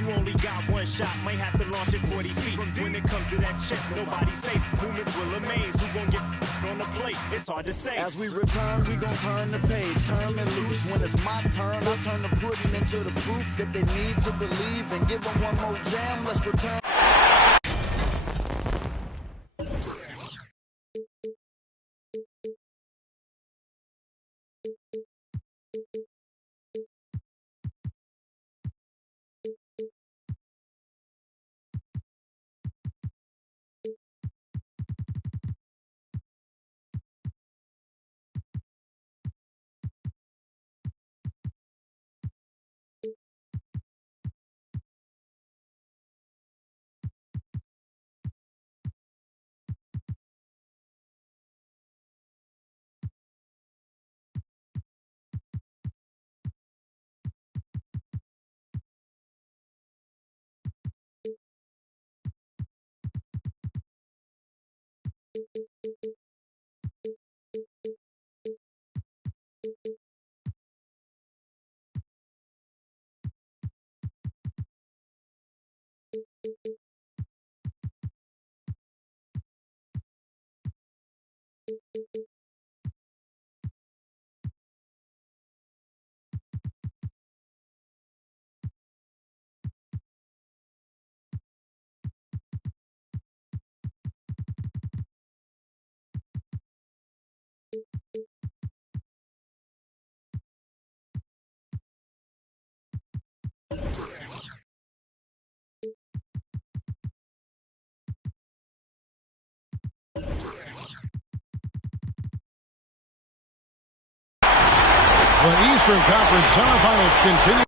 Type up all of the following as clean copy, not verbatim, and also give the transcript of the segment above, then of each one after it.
you only got one shot, might have to launch it 40 feet. When it comes to that check, nobody's safe. Movements will amaze. Who gon' get on the plate? It's hard to say. As we return, we gon' turn the page, turn it loose. When it's my turn, I turn the pudding into the proof that they need to believe, and give them one more jam. Let's return. The Eastern Conference semifinals continue.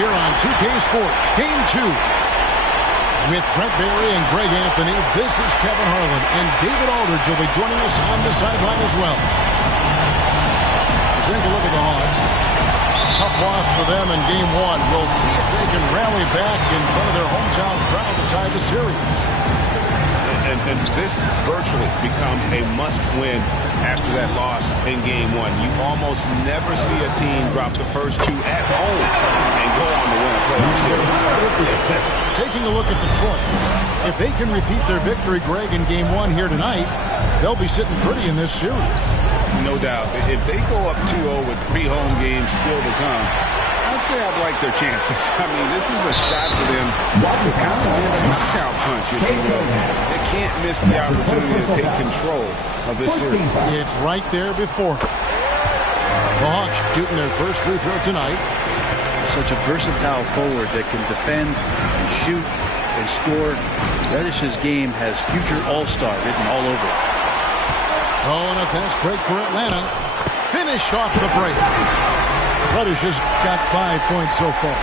Here on 2K Sports, Game 2. With Brent Barry and Greg Anthony, this is Kevin Harlan, and David Aldridge will be joining us on the sideline as well. Take a look at the Hawks. Tough loss for them in Game 1. We'll see if they can rally back in front of their hometown crowd to tie the series. And this virtually becomes a must-win after that loss in Game 1. You almost never see a team drop the first two at home and go on to win a playoff series. Taking a look at Detroit. If they can repeat their victory, Greg, in Game 1 here tonight, they'll be sitting pretty in this series. No doubt. If they go up 2-0 with 3 home games still to come, I'd say I'd like their chances. I mean, this is a shot for them to kind of get a knockout punch, if you will. They can't miss the opportunity to take control of this series. It's right there before. The Hawks shooting their first free throw tonight. Such a versatile forward that can defend, and shoot, and score. Reddish's game has future all-star written all over it. Oh, and a fast break for Atlanta. Finish off the break. Reddish has got 5 points so far.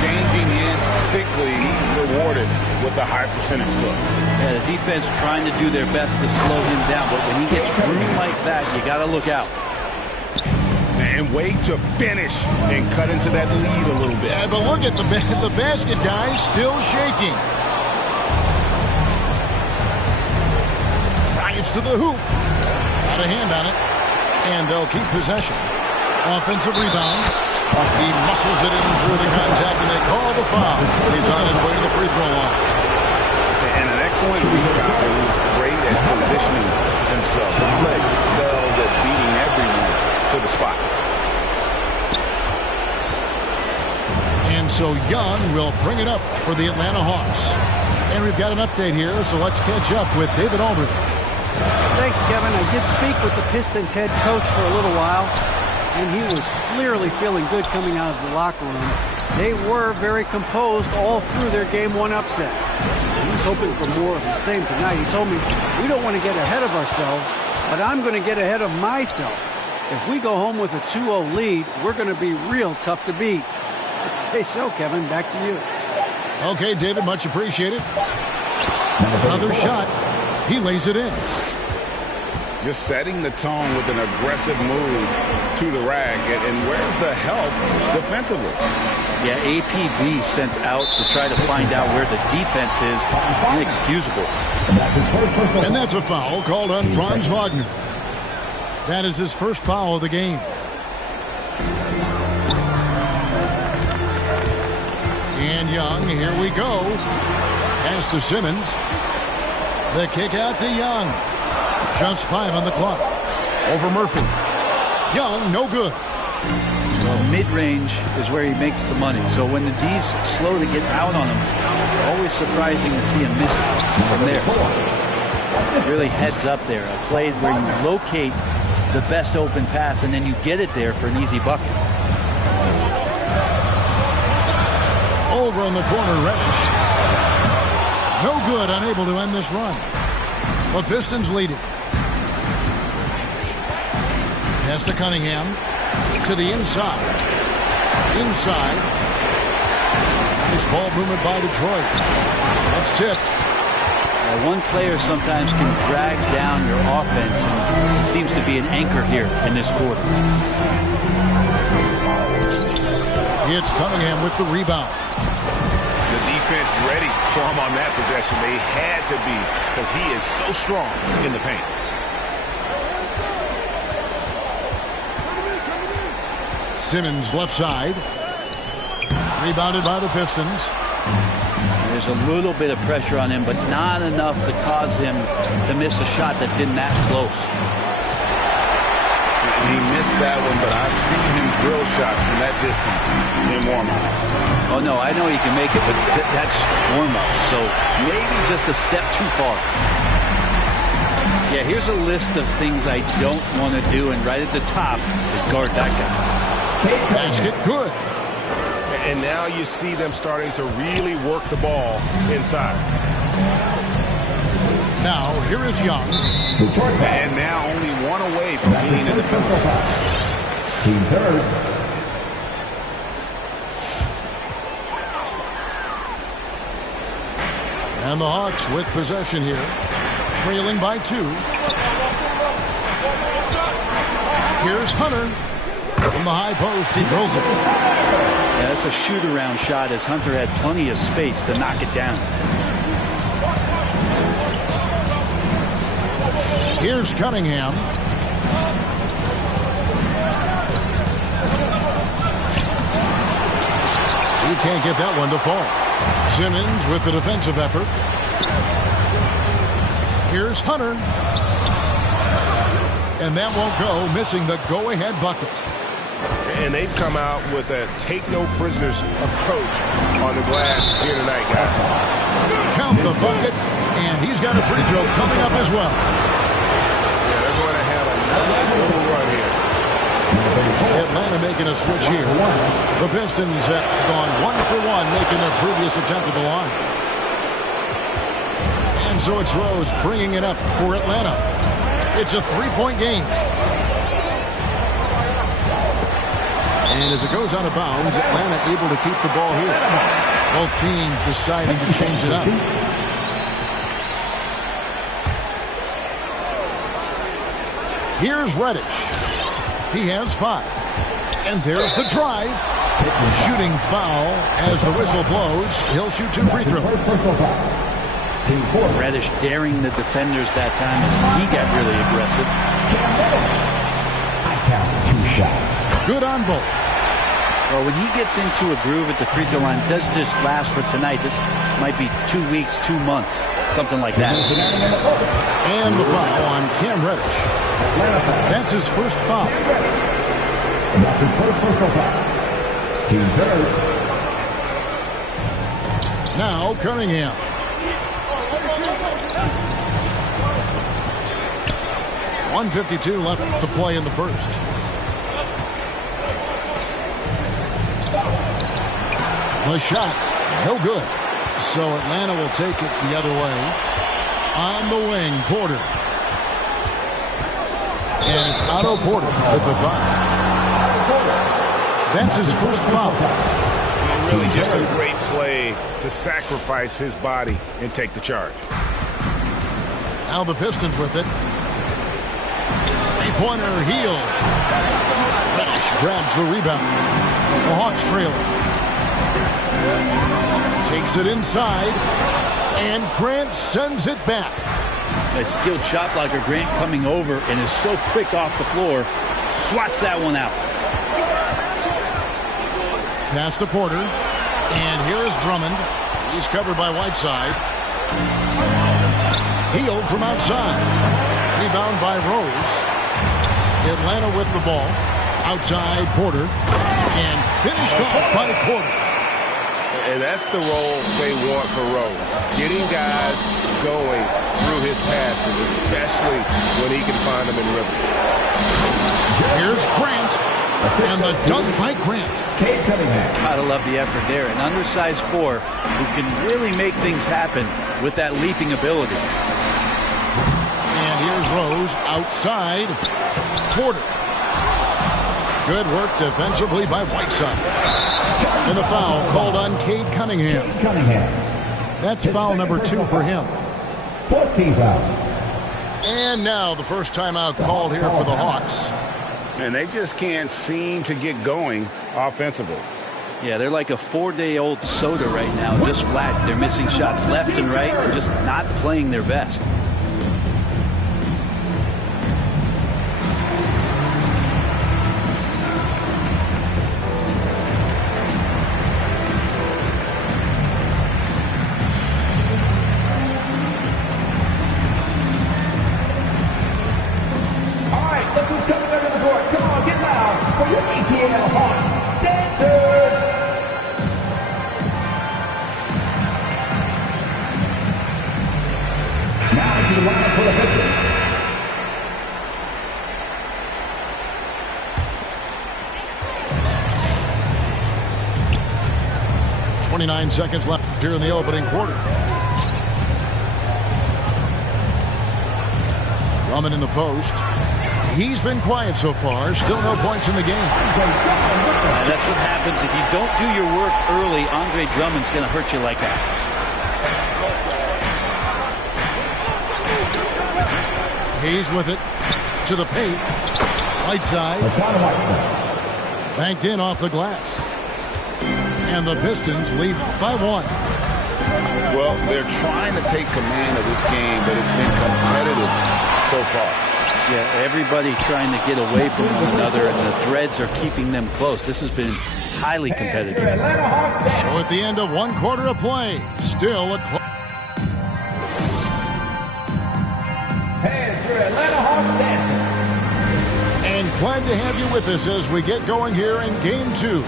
Changing ends quickly. He's rewarded with a high percentage look. Yeah, the defense trying to do their best to slow him down, but when he gets room like that, you got to look out. And wait to finish and cut into that lead a little bit. Yeah, but look at the basket guy still shaking. Drives to the hoop. Got a hand on it. And they'll keep possession. Offensive rebound. He muscles it in through the contact, and they call the foul. He's on his way to the free throw line. And an excellent rebounder who's great at positioning himself. He excels at beating everyone to the spot. And so Young will bring it up for the Atlanta Hawks. And we've got an update here, so let's catch up with David Aldridge. Thanks, Kevin. I did speak with the Pistons head coach for a little while, and he was clearly feeling good coming out of the locker room. They were very composed all through their Game 1 upset. He's hoping for more of the same tonight. He told me, we don't want to get ahead of ourselves, but I'm going to get ahead of myself. If we go home with a 2-0 lead, we're going to be real tough to beat. I'd say so, Kevin. Back to you. Okay, David, much appreciated. Another shot. He lays it in. Just setting the tone with an aggressive move to the rack. And where's the help defensively? Yeah, APB sent out to try to find out where the defense is. Inexcusable. And that's a foul called on Franz Wagner. That is his first foul of the game. And Young, here we go. Pass to Simmons. The kick out to Young. Just 5 on the clock. Over Murphy. Young, no good. Well, mid-range is where he makes the money. So when the D's slow to get out on him, always surprising to see him miss from there. Really heads up there. A play where you locate the best open pass and then you get it there for an easy bucket. Over in the corner, Reddish. No good, unable to end this run. The Pistons lead it. Pass to Cunningham. To the inside. Inside. Nice ball movement by Detroit. That's tipped. One player sometimes can drag down your offense, and he seems to be an anchor here in this quarter. It's Cunningham with the rebound. The defense ready for him on that possession. They had to be, because he is so strong in the paint. Simmons left side. Rebounded by the Pistons. There's a little bit of pressure on him, but not enough to cause him to miss a shot that's in that close. He missed that one, but I've seen him drill shots from that distance in warm-up. Oh, no, I know he can make it, but that's warm-up. So maybe just a step too far. Yeah, here's a list of things I don't want to do, and right at the top is guard that guy. Basket good. And now you see them starting to really work the ball inside. Now, here is Young. And now only one away from being in the penalty. Team third. And the Hawks with possession here. Trailing by 2. Here's Hunter. From the high post, he drills it. Yeah, that's a shoot-around shot as Hunter had plenty of space to knock it down. Here's Cunningham. He can't get that one to fall. Simmons with the defensive effort. Here's Hunter. And that won't go, missing the go-ahead bucket. And they've come out with a take-no-prisoners approach on the glass here tonight, guys. Count the bucket, and he's got a free throw coming up as well. Yeah, they're going to have a nice little run here. Atlanta making a switch here. The Pistons have gone 1 for 1, making their previous attempt at the line. And so it's Rose bringing it up for Atlanta. It's a 3-point game. And as it goes out of bounds, Atlanta able to keep the ball here. Both teams deciding to change it up. Here's Reddish. He has 5. And there's the drive. Shooting foul as the whistle blows. He'll shoot 2 free throws. Reddish daring the defenders that time as he got really aggressive. I count 2 shots. Good on both. Well, when he gets into a groove at the free throw line, doesn't just last for tonight. This might be 2 weeks, 2 months, something like that. And the foul on Cam Reddish. That's his first foul. That's his first personal foul. Team third. Now Cunningham. .152 left to play in the first. The shot, no good. So Atlanta will take it the other way. On the wing, Porter. And it's Otto Porter with the foul. That's his first foul. And really just a great play to sacrifice his body and take the charge. Now the Pistons with it. Three-pointer, heel. Reddish grabs the rebound. The Hawks trailing. Takes it inside. And Grant sends it back. A skilled shot blocker, Grant, coming over and is so quick off the floor. Swats that one out. Pass to Porter. And here is Drummond. He's covered by Whiteside. Heel from outside. Rebound by Rose. Atlanta with the ball. Outside Porter. And finished off by Porter. And that's the role they want for Rose. Getting guys going through his passing, especially when he can find them in rhythm. Here's Grant. And the dunk by Grant. Gotta love the effort there. An undersized 4 who can really make things happen with that leaping ability. And here's Rose outside. Porter. Good work defensively by Whiteside. And the foul called on Cade Cunningham. That's foul number 2 for him. 14 foul. And now the first timeout called here for the Hawks. And they just can't seem to get going offensively. Yeah, they're like a 4-day-old soda right now, just flat. They're missing shots left and right and just not playing their best. for the Pistons. .29 seconds left here in the opening quarter. Drummond in the post. He's been quiet so far. Still no points in the game. That's what happens if you don't do your work early. Andre Drummond's going to hurt you like that. He's with it to the paint. Whiteside. Banked in off the glass. And the Pistons lead by 1. Well, they're trying to take command of this game, but it's been competitive so far. Yeah, everybody trying to get away from one another, and the threads are keeping them close. This has been highly competitive. So at the end of 1 quarter of play, still a close. Hands for Atlanta Hawks dancing. Glad to have you with us as we get going here in Game 2.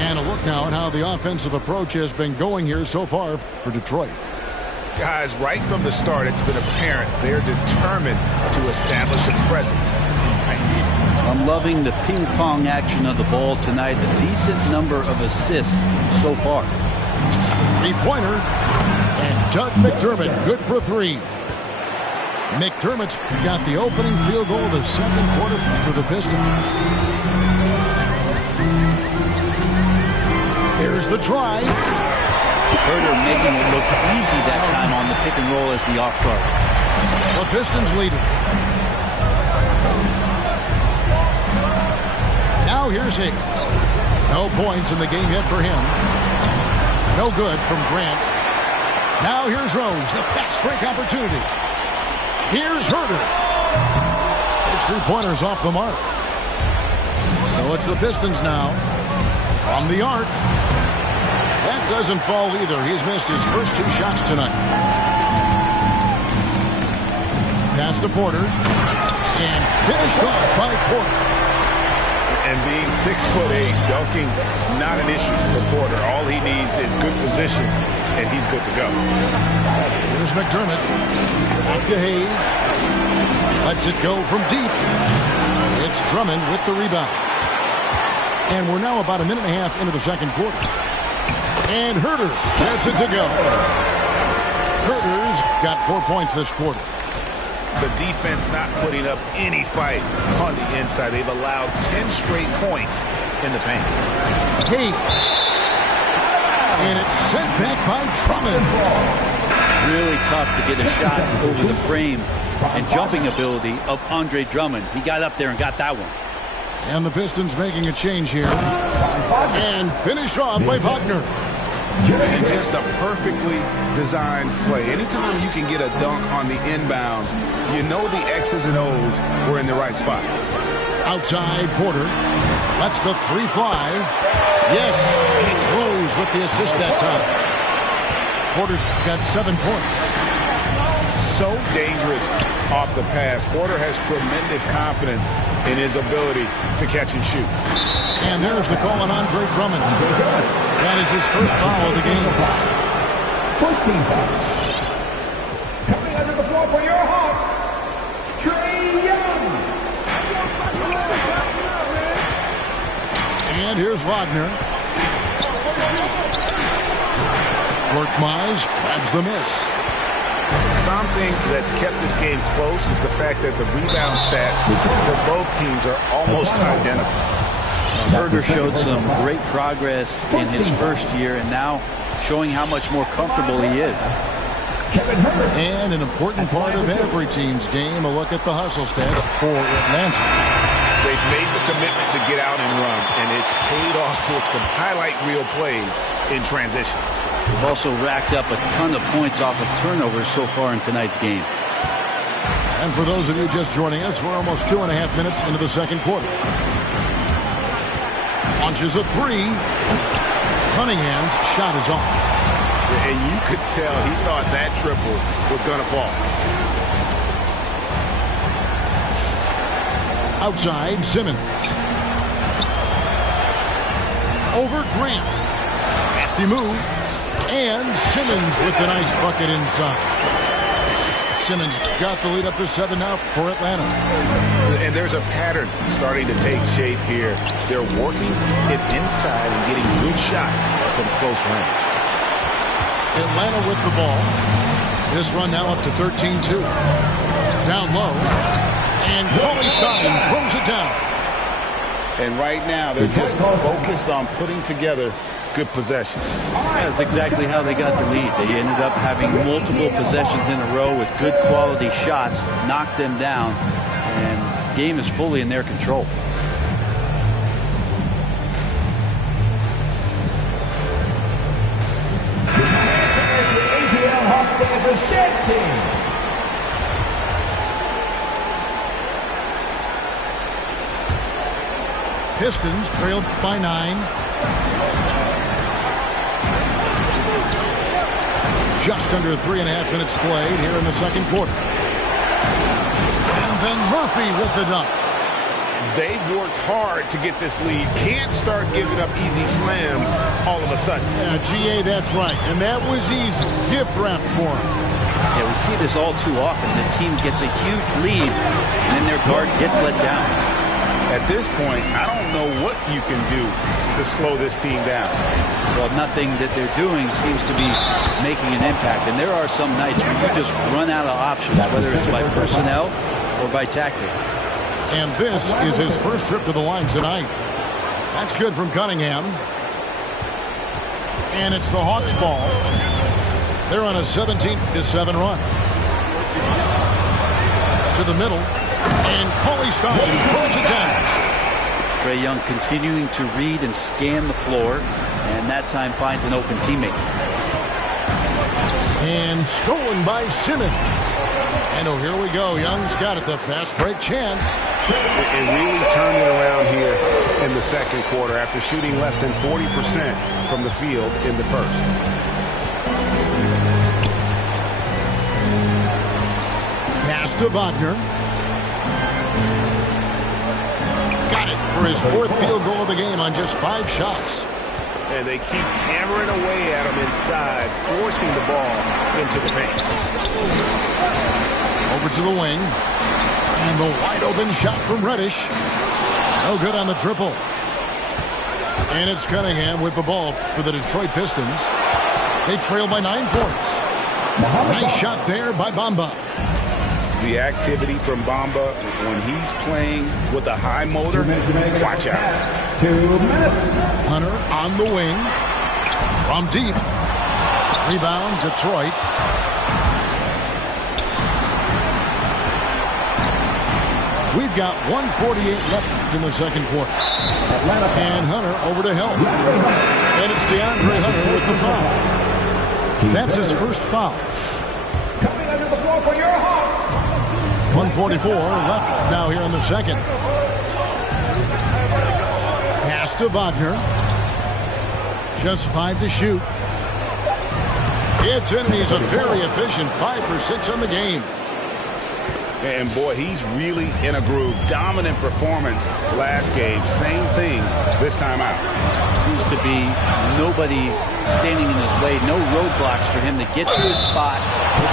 And a look now at how the offensive approach has been going here so far for Detroit. Guys, right from the start, it's been apparent they're determined to establish a presence in the paint. I'm loving the ping-pong action of the ball tonight. A decent number of assists so far. Three-pointer. And Doug McDermott good for 3. McDermott's got the opening field goal of the second quarter for the Pistons. There's the try. Herder making it look easy that time on the pick and roll as the off guard. The Pistons lead it. Now here's Hayes. No points in the game yet for him. No good from Grant. Now here's Rose. The fast break opportunity. Here's Herder. His three-pointer's off the mark. So it's the Pistons now. From the arc. That doesn't fall either. He's missed his first 2 shots tonight. Pass to Porter. And finished off by Porter. And being 6'8", dunking, not an issue for Porter. All he needs is good position, and he's good to go. Here's McDermott. Back to Hayes. Lets it go from deep. It's Drummond with the rebound. And we're now about a minute and a half into the second quarter. And Herder gets it to go. Herder's got 4 points this quarter. The defense not putting up any fight on the inside. They've allowed 10 straight points in the paint. Hayes. And it's sent back by Drummond. Really tough to get a shot over the frame and jumping ability of Andre Drummond. He got up there and got that one. And the Pistons making a change here. And finished off by Wagner. And just a perfectly designed play. Anytime you can get a dunk on the inbounds, you know the X's and O's were in the right spot. Outside Porter. Lets the 3 fly. Yes, it's Rose with the assist that time. Porter's got 7 points. So dangerous off the pass. Porter has tremendous confidence in his ability to catch and shoot. And there's the call on Andre Drummond. That is his first foul of the game. First team foul. Coming under the floor for your Hawks, Trae Young. And here's Wagner. Korkmaz grabs the miss. Something that's kept this game close is the fact that the rebound stats for both teams are almost identical. Herder showed some great progress in his first year and now showing how much more comfortable he is. And an important part of every team's game, a look at the hustle stats for Atlanta. They've made the commitment to get out and run, and it's paid off with some highlight reel plays in transition. They've also racked up a ton of points off of turnovers so far in tonight's game. And for those of you just joining us, we're almost 2.5 minutes into the second quarter. Launches a 3. Cunningham's shot is off. And you could tell he thought that triple was going to fall. Outside, Simmons. Over Grant. Nasty move. And Simmons with the nice bucket inside. Simmons got the lead up to 7 now for Atlanta. And there's a pattern starting to take shape here. They're working it inside and getting good shots from close range. Atlanta with the ball. This run now up to 13-2. Down low. And Cauley Stein throws it down. And right now they're just focused on putting together good possessions. That's exactly how they got the lead. They ended up having multiple possessions in a row with good quality shots, knocked them down, and the game is fully in their control. ATL Hawks Dancers 16. Pistons trailed by 9. Just under 3.5 minutes played here in the second quarter. And then Murphy with the dunk. They've worked hard to get this lead. Can't start giving up easy slams all of a sudden. Yeah, GA, that's right. And that was easy. Gift wrap for him. Yeah, we see this all too often. The team gets a huge lead, and then their guard gets let down. At this point, I don't know what you can do to slow this team down. Well, nothing that they're doing seems to be making an impact. And there are some nights where you just run out of options, whether it's by personnel or by tactic. And this is his first trip to the line tonight. That's good from Cunningham. And it's the Hawks ball. They're on a 17-7 run. To the middle. And Cauley-Stein pulls it down. Trae Young continuing to read and scan the floor. And that time finds an open teammate. And stolen by Simmons. And oh, here we go. Young's got it. The fast break chance. And really turned it around here in the second quarter after shooting less than 40% from the field in the first. Pass to Wagner. Got it for his fourth field goal of the game on just 5 shots. And they keep hammering away at him inside, forcing the ball into the paint. Over to the wing. And the wide open shot from Reddish. No good on the triple. And it's Cunningham with the ball for the Detroit Pistons. They trail by 9 points. Nice shot there by Bamba. The activity from Bamba when he's playing with a high motor, watch out. 2 minutes. Hunter on the wing. From deep. Rebound, Detroit. We've got 1:48 left in the second quarter. And Hunter over to help. And it's DeAndre Hunter with the foul. That's his first foul. Coming under the floor for your Hawks. 1:44 left now here in the second. Pass to Wagner. Just 5 to shoot. It's in, and he's a very efficient 5 for 6 on the game. And boy, he's really in a groove. Dominant performance last game. Same thing this time out. Seems to be nobody standing in his way. No roadblocks for him to get to his spot,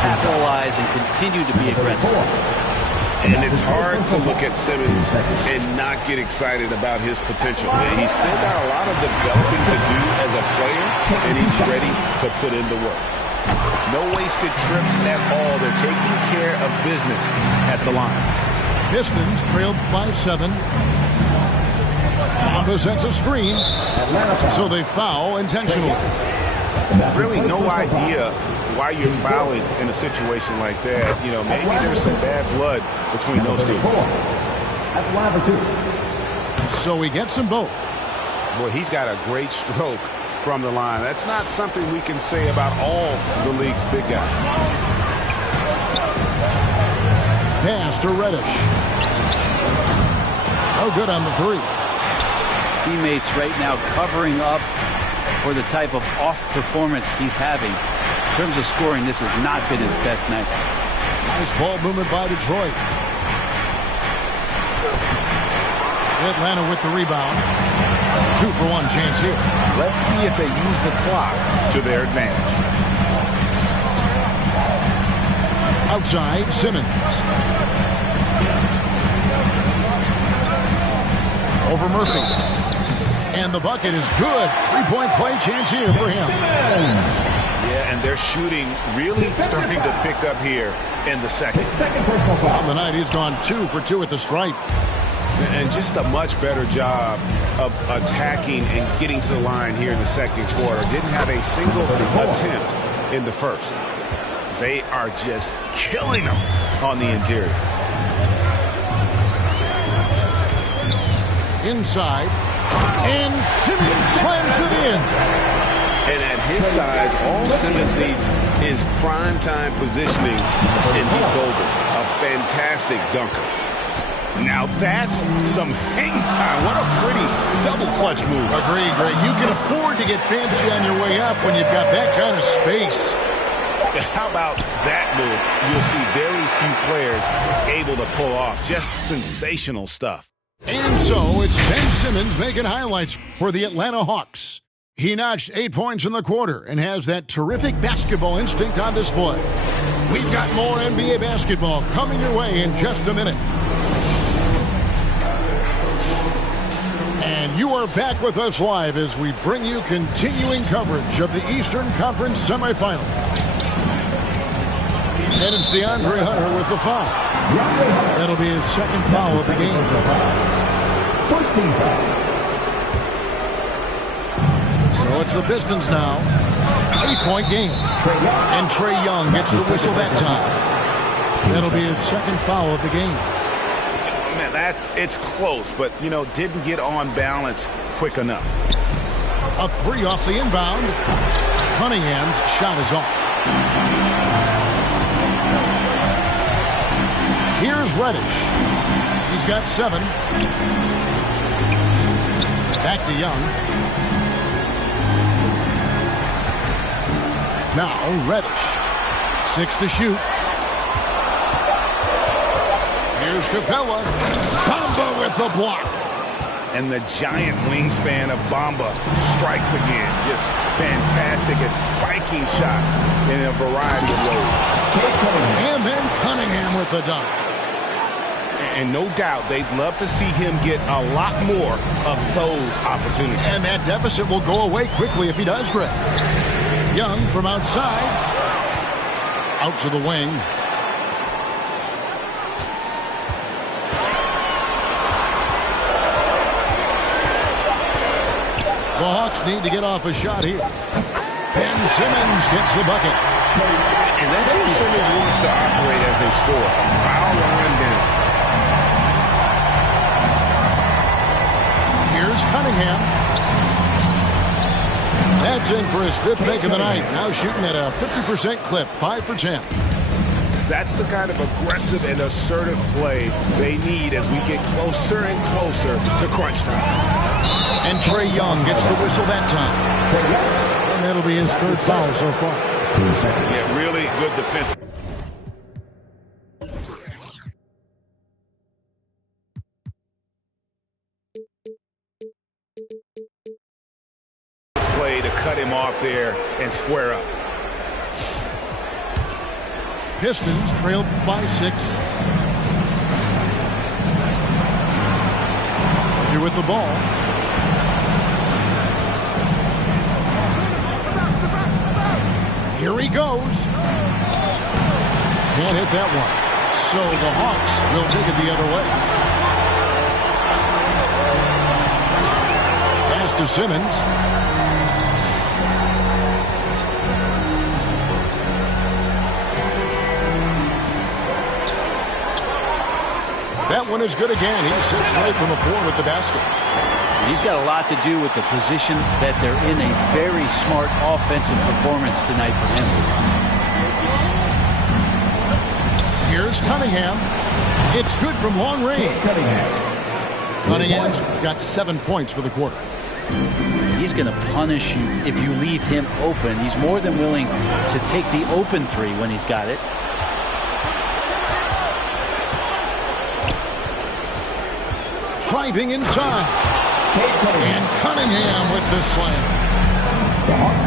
capitalize, and continue to be aggressive. And it's hard to look at Simmons and not get excited about his potential. He's still got a lot of developing to do as a player, and he's ready to put in the work. No wasted trips at all. They're taking care of business at the line. Pistons trailed by 7. Bamba sets a screen, so they foul intentionally. Really no idea why you're fouling in a situation like that. You know, maybe there's some bad blood between those two. So he gets them both. Boy, he's got a great stroke from the line. That's not something we can say about all the league's big guys. Pass to Reddish. No good on the 3. Teammates right now covering up for the type of off performance he's having. In terms of scoring, this has not been his best night. Nice ball movement by Detroit. Atlanta with the rebound. 2-for-1 chance here. Let's see if they use the clock to their advantage. Outside, Simmons. Over Murphy. And the bucket is good. 3-point play chance here for him. Yeah, and their shooting really starting to pick up here in the second. On the night, he's gone 2 for 2 at the stripe. And just a much better job of attacking and getting to the line here in the second quarter. Didn't have a single attempt in the first. They are just killing them on the interior. Inside. And Simmons slams it in. And at his size, all Simmons needs is prime-time positioning, and he's golden. A fantastic dunker. Now that's some hang time. What a pretty double clutch move. Agreed, Greg. You can afford to get fancy on your way up when you've got that kind of space. How about that move? You'll see very few players able to pull off. Just sensational stuff. And so it's Ben Simmons making highlights for the Atlanta Hawks. He notched 8 points in the quarter and has that terrific basketball instinct on display. We've got more NBA basketball coming your way in just a minute. And you are back with us live as we bring you continuing coverage of the Eastern Conference semifinal. And it's DeAndre Hunter with the foul. That'll be his second foul of the game. First team foul. So it's the Pistons now. 8-point game. And Trae Young gets the whistle that time. That'll be his second foul of the game. Man, it's close, but, didn't get on balance quick enough. A three off the inbound. Cunningham's shot is off. Here's Reddish. He's got 7. Back to Young. Now Reddish. 6 to shoot. Here's Capella. Bamba with the block. And the giant wingspan of Bamba strikes again. Just fantastic at spiking shots in a variety of ways. And then Cunningham with the dunk. And no doubt they'd love to see him get a lot more of those opportunities. And that deficit will go away quickly if he does, Greg. Young from outside. Out to the wing. The Hawks need to get off a shot here. Ben Simmons gets the bucket. And that's what Simmons needs to operate as they score. Foul line down. Here's Cunningham. That's in for his 5th make of the night. Now shooting at a 50% clip, 5 for 10. That's the kind of aggressive and assertive play they need as we get closer and closer to crunch time. And Trae Young gets the whistle that time. And that'll be his 3rd foul so far. Yeah, really good defense. Play to cut him off there and square up. Pistons trail by 6. Rozier with the ball. Here he goes. Can't hit that one. So the Hawks will take it the other way. Pass to Simmons. That one is good again. He sits right from the floor with the basket. He's got a lot to do with the position that they're in. A very smart offensive performance tonight for him. Here's Cunningham. It's good from long range. Cunningham's got 7 points for the quarter. He's going to punish you if you leave him open. He's more than willing to take the open 3 when he's got it. Driving inside. And Cunningham with the slam.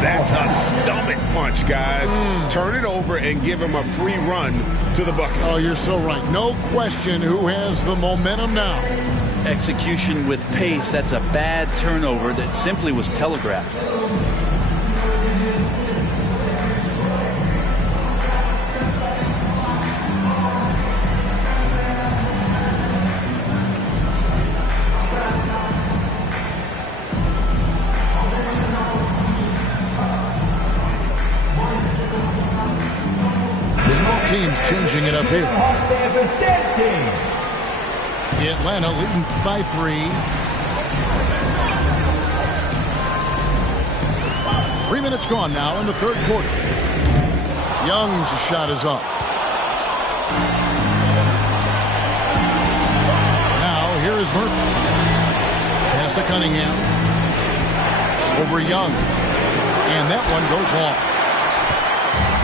That's a stomach punch, guys. Turn it over and give him a free run to the bucket. Oh, you're so right. No question who has the momentum now. Execution with pace. That's a bad turnover that simply was telegraphed. Teams changing it up here. The Atlanta leading by 3. 3 minutes gone now in the 3rd quarter. Young's shot is off. Now here is Murphy. Pass to Cunningham. Over Young. And that one goes long.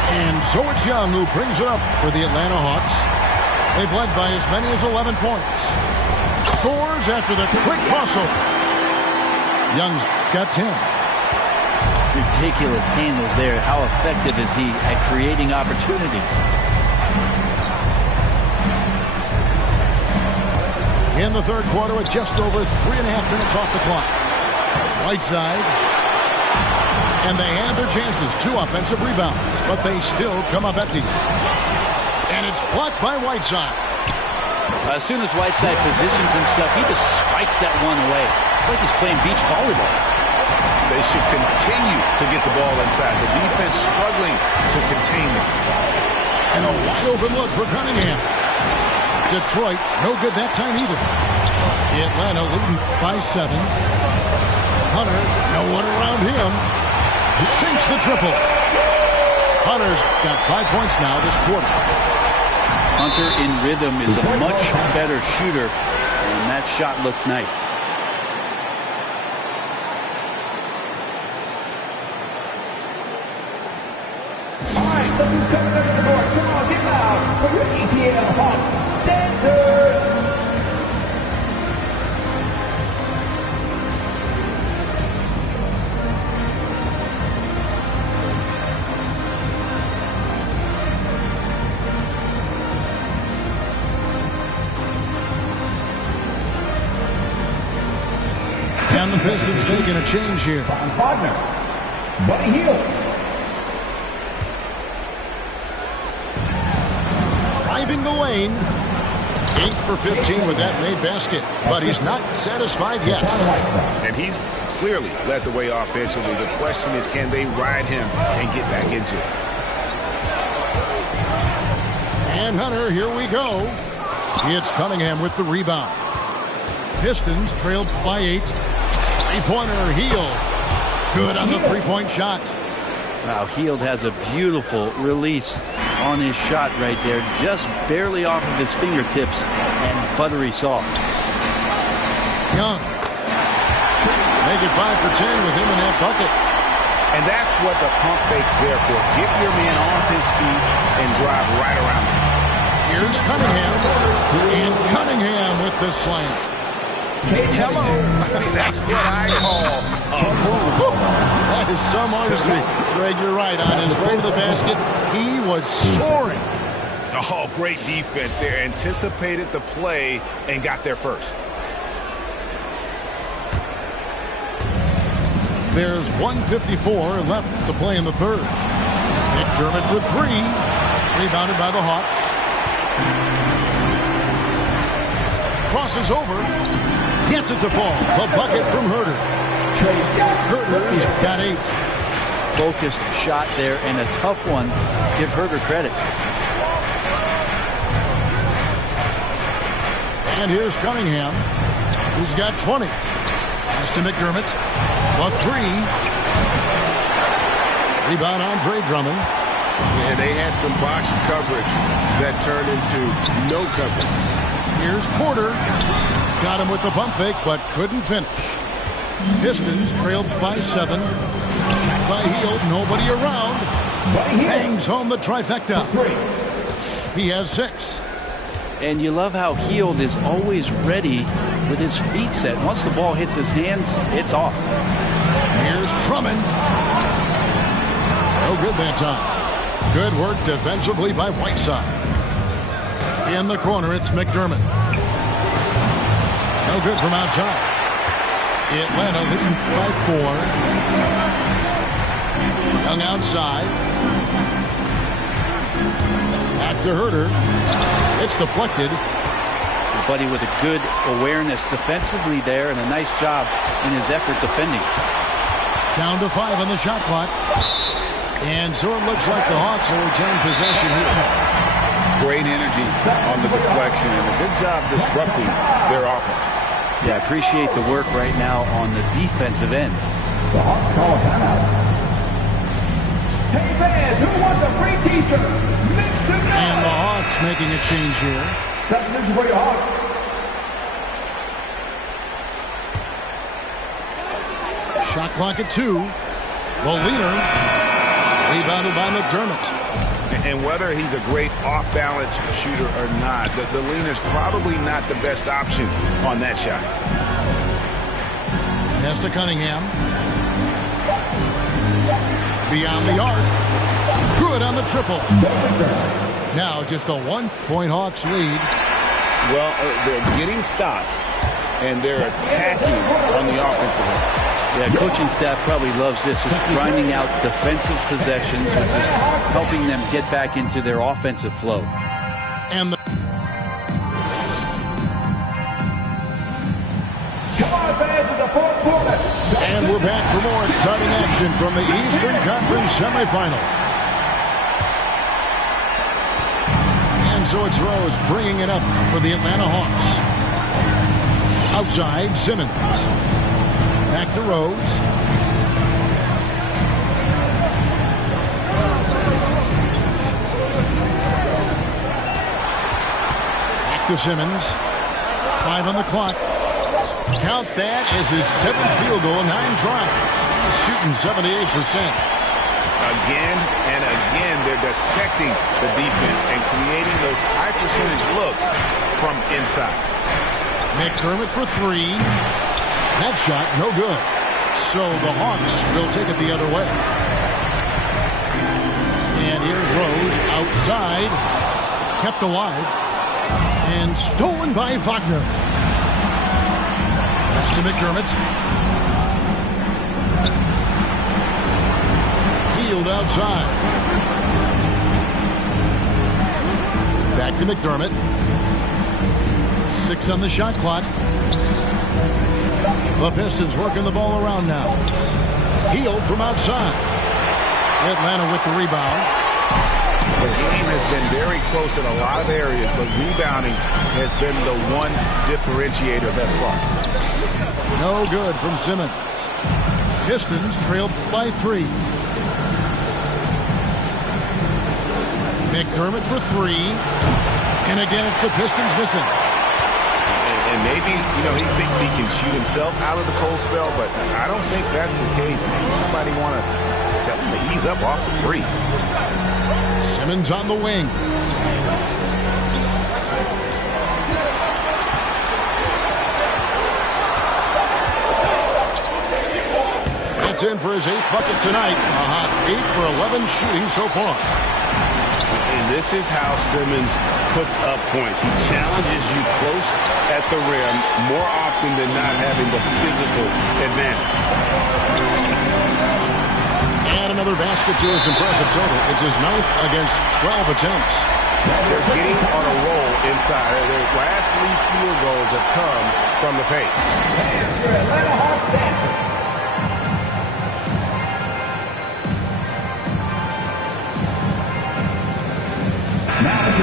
And so it's Young who brings it up for the Atlanta Hawks. They've led by as many as 11 points. scores after the quick crossover. Young's got 10. Ridiculous handles there. How effective is he at creating opportunities? In the third quarter with just over 3.5 minutes off the clock. Whiteside. And they had their chances. 2 offensive rebounds, but they still come up empty. And it's blocked by Whiteside. As soon as Whiteside positions himself, he just spikes that one away. It's like he's playing beach volleyball. They should continue to get the ball inside. The defense struggling to contain them. And a wide open look for Cunningham. Detroit, no good that time either. Atlanta leading by 7. Hunter, no one around him. Sinks the triple. Hunter's got 5 points now this quarter. Hunter in rhythm is a much better shooter, and that shot looked nice. All right, look who's coming up to the board. Come on, get loud for your ETL Hawks dancers. And the Pistons taking a change here. Partner, Buddy Hield. Driving the lane. 8 for 15 with that made basket. But he's not satisfied yet. And he's clearly led the way offensively. The question is, can they ride him and get back into it? And Hunter, here we go. It's Cunningham with the rebound. Pistons trailed by 8. Three-pointer, Hield. Good on the three-point shot. Wow, Hield has a beautiful release on his shot right there. Just barely off of his fingertips and buttery soft. Young. Make it 5 for 10 with him in that bucket. And that's what the pump fake's there for. Get your man off his feet and drive right around him. Here's Cunningham. And Cunningham with the slam. Hello. I mean, that's what I call a move. That is some artistry. Greg, you're right. On his way to the basket, he was soaring. Oh, great defense there. Anticipated the play and got there first. There's 1:54 left to play in the third. McDermott for 3. Rebounded by the Hawks. Crosses over. Gets it to fall. The bucket from Herter. Herter's got 8. Focused shot there and a tough one. Give Herter credit. And here's Cunningham, who's got 20. Pass to McDermott. The 3. Rebound Andre Drummond. And they had some botched coverage that turned into no coverage. Here's Porter. Got him with the pump fake, but couldn't finish. Pistons trailed by 7. Shot by Hield. Nobody around. Hangs home the trifecta. He has 6. And you love how Hield is always ready with his feet set. Once the ball hits his hands, it's off. Here's Drummond. No good that time. Good work defensively by Whiteside. In the corner, it's McDermott. No good from outside. Atlanta leading by 4. Young outside. Back to Herter. It's deflected. Buddy with a good awareness defensively there and a nice job in his effort defending. Down to 5 on the shot clock. And so it looks like the Hawks will retain possession here. Great energy on the deflection and a good job disrupting their offense. Yeah, I appreciate the work right now on the defensive end. The Hawks call a timeout. Hey fans, who wants a free t-shirt? Make some noise! And the Hawks making a change here. Substitution for your Hawks. Shot clock at 2. The leader. Rebounded by McDermott. And whether he's a great off-balance shooter or not, the lean is probably not the best option on that shot. Pass to Cunningham. Beyond the arc. Good on the triple. Now just a 1-point Hawks lead. Well, they're getting stops, and they're attacking on the offensive end. Yeah, coaching staff probably loves this, just grinding out defensive possessions, which is helping them get back into their offensive flow. And the And we're back for more exciting action from the Eastern Conference semifinal. And so it's Rose bringing it up for the Atlanta Hawks. Outside, Simmons. Back to Rose. Back to Simmons. 5 on the clock. Count that as his 7th field goal in 9 tries. He's shooting 78%. Again and again, they're dissecting the defense and creating those high percentage looks from inside. McDermott for 3. That shot, no good. So the Hawks will take it the other way. And here's Rose outside. Kept alive. And stolen by Wagner. Pass to McDermott. Healed outside. Back to McDermott. 6 on the shot clock. The Pistons working the ball around now. Healed from outside. Atlanta with the rebound. The game has been very close in a lot of areas, but rebounding has been the one differentiator thus far. No good from Simmons. Pistons trailed by 3. McDermott for 3. And again, it's the Pistons missing. And maybe, he thinks he can shoot himself out of the cold spell, but I don't think that's the case. Maybe somebody want to tell him to ease up off the threes. Simmons on the wing. That's in for his 8th bucket tonight. A hot 8 for 11 shooting so far. And this is how Simmons puts up points. He challenges you close at the rim more often than not, having the physical advantage. And another basket to his impressive total. It's his 9th against 12 attempts. They're getting on a roll inside. Their last 3 field goals have come from the paint. Your Atlanta Hawks dancing.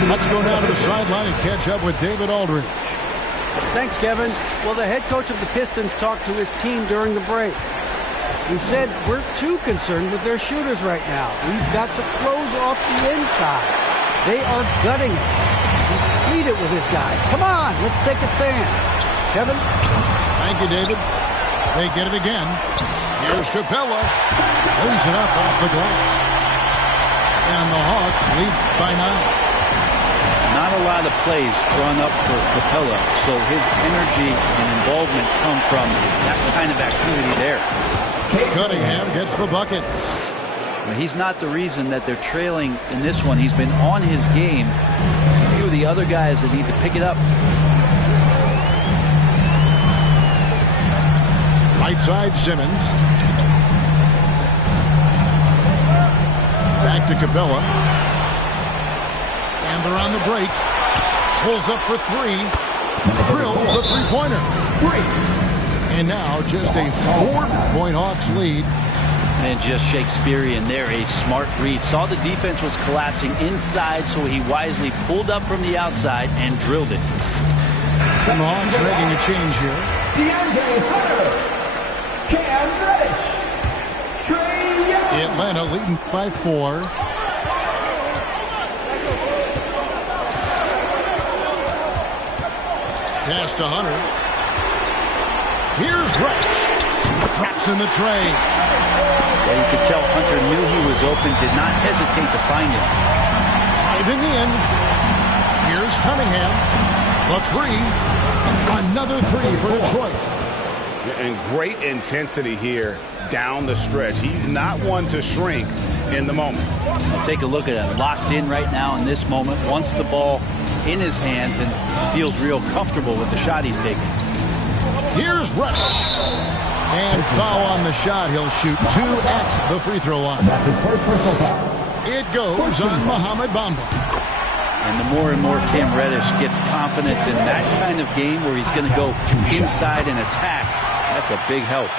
Let's go down to the sideline and catch up with David Aldridge. Thanks, Kevin. Well, the head coach of the Pistons talked to his team during the break. He said, we're too concerned with their shooters right now. We've got to close off the inside. They are gutting us. He pleaded with his guys. Come on, let's take a stand. Kevin? Thank you, David. They get it again. Here's Capella. Lays it up off the glass. And the Hawks lead by 9. Not a lot of plays drawn up for Capella, so his energy and involvement come from that kind of activity there. Cunningham gets the bucket. He's not the reason that they're trailing in this one. He's been on his game. There's a few of the other guys that need to pick it up. Right side, Simmons. Back to Capella. And they're on the break. Pulls up for 3. Drills the three-pointer. 3. And now just a 4-point Hawks lead. And just Shakespearean there, a smart read. Saw the defense was collapsing inside, so he wisely pulled up from the outside and drilled it. And the Hawks making a change here. DeAndre Hunter, Cam Reddish, Trae Young. Atlanta leading by 4. Pass to Hunter. Here's Reddish. Drops in the tray. Yeah, you could tell Hunter knew he was open, did not hesitate to find him. driving in. Here's Cunningham. The three. Another three for Detroit. And great intensity here down the stretch. He's not one to shrink in the moment. Take a look at him. Locked in right now in this moment. Wants the ball in his hands and feels real comfortable with the shot he's taking. Here's Reddish. And foul on the shot. He'll shoot 2 at the free throw line. That's his first personal foul. It goes on Mohamed Bamba. And the more and more Cam Reddish gets confidence in that kind of game where he's going to go inside and attack, that's a big help.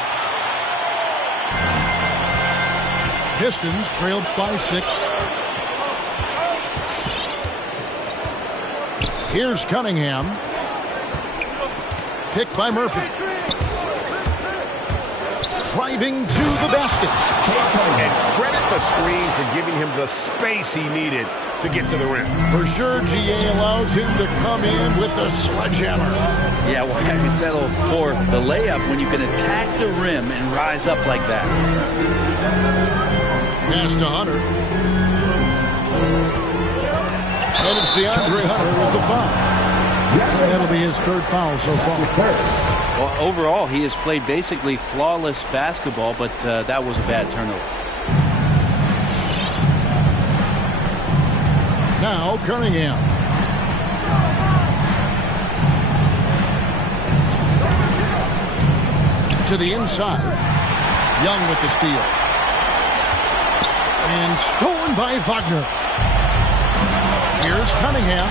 Pistons trailed by 6. Here's Cunningham. Picked by Murphy. Driving to the basket. And credit the screens for giving him the space he needed to get to the rim. For sure, GA allows him to come in with the sledgehammer. Yeah, why settle for the layup when you can attack the rim and rise up like that? Pass to Hunter. And it's DeAndre Hunter with the foul. That'll be his 3rd foul so far. Well, overall, he has played basically flawless basketball, but that was a bad turnover. Now Cunningham. To the inside. Young with the steal. And stolen by Wagner. Here's Cunningham.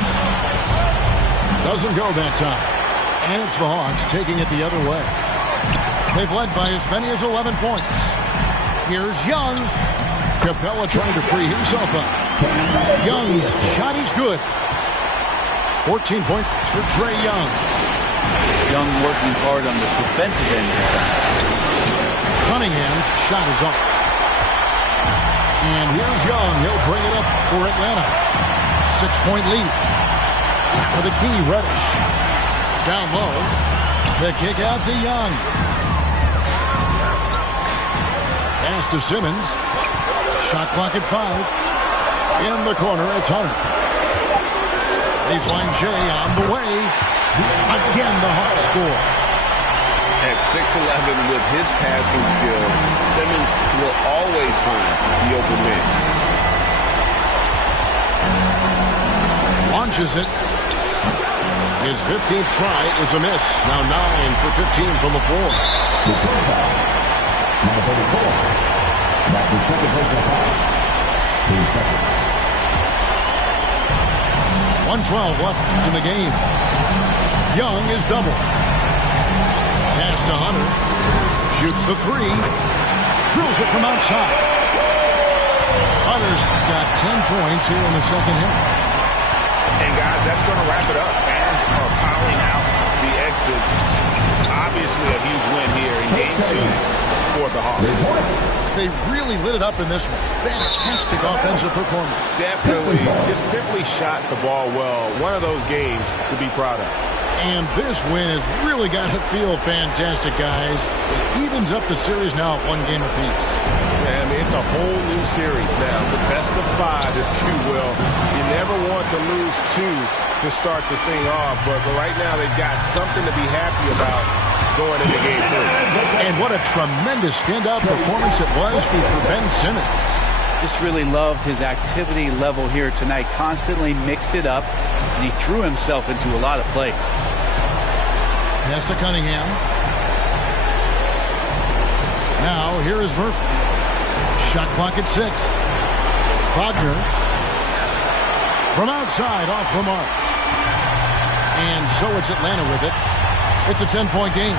Doesn't go that time. And it's the Hawks taking it the other way. They've led by as many as 11 points. Here's Young. Capella trying to free himself up. Young's shot is good. 14 points for Trae Young. Young working hard on the defensive end that time. Cunningham's shot is off. And here's Young. He'll bring it up for Atlanta. 6-point lead. Top of the key, Reddish. Down low. The kick out to Young. Pass to Simmons. Shot clock at 5. In the corner, it's Hunter. Baseline J on the way. Again, the Hawks score. At 6'11" with his passing skills, Simmons will always find the open man. Launches it. His 15th try is a miss. Now 9 for 15 from the floor. Number 34. That's his 2nd personal foul. Team 2nd. 1:12 left in the game. Young is double. Pass to Hunter. Shoots the 3. Drills it from outside. Hunter's got 10 points here in the second half. And guys, that's going to wrap it up. Fans are piling out the exits. Obviously a huge win here in game 2 for the Hawks. They really lit it up in this one. Fantastic offensive performance. Definitely. Just simply shot the ball well. One of those games to be proud of. And this win has really got to feel fantastic, guys. It evens up the series now at 1 game apiece. Yeah, I mean, it's a whole new series now. The best of 5, if you will. You never want to lose 2 to start this thing off, but right now they've got something to be happy about going into game 3. And what a tremendous standout performance it was for Ben Simmons. Just really loved his activity level here tonight. Constantly mixed it up, and he threw himself into a lot of plays. Pass to Cunningham. Now, here is Murphy. Shot clock at 6. Wagner. From outside, off the mark. And so it's Atlanta with it. It's a 10-point game.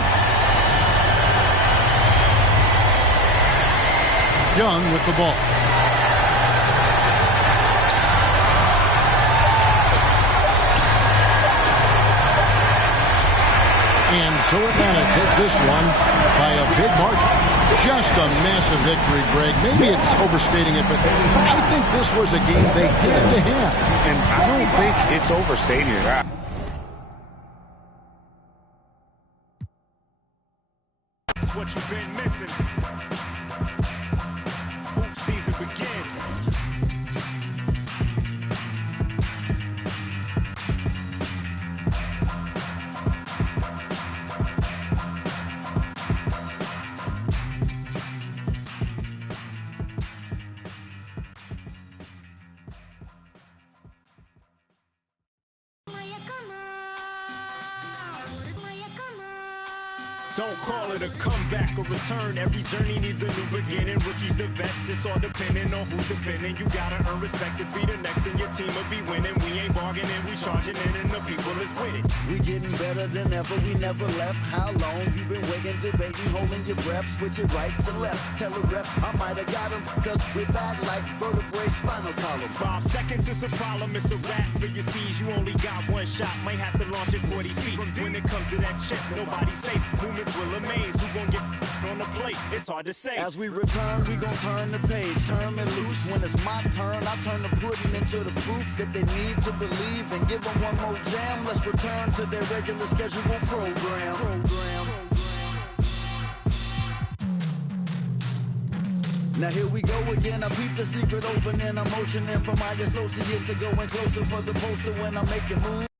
Young with the ball. And so Atlanta takes this one by a big margin. Just a massive victory, Greg. Maybe it's overstating it, but I think this was a game they had to have. And I don't think it's overstating it. It's what you've been missing. Hoop season begins. Don't call it a comeback or return. Every journey needs a new beginning. Rookies to vets, it's all depending on who's defending. You gotta earn respect to be the next, and your team will be winning. We ain't bargaining, we charging in, and the people is with it. We getting better than ever, we never left. How long you been waiting, debating, holding your breath? Switch it right to left. Tell a rep I might have got him, cause we're back like vertebrae, spinal column. 5 seconds is a problem, it's a wrap for your C's. You only got one shot, might have to launch it 40 feet. When it comes to that chip, nobody's safe. Movements will amaze. Who gon' get on the plate? It's hard to say. As we return, we gon' turn the page, turn it loose. When it's my turn, I turn the pudding into the proof that they need to believe, and give them one more jam. Let's return to their regular scheduled program. Now here we go again, I peep the secret opening. I'm motioning for my associate to go in closer for the poster when I'm making moves.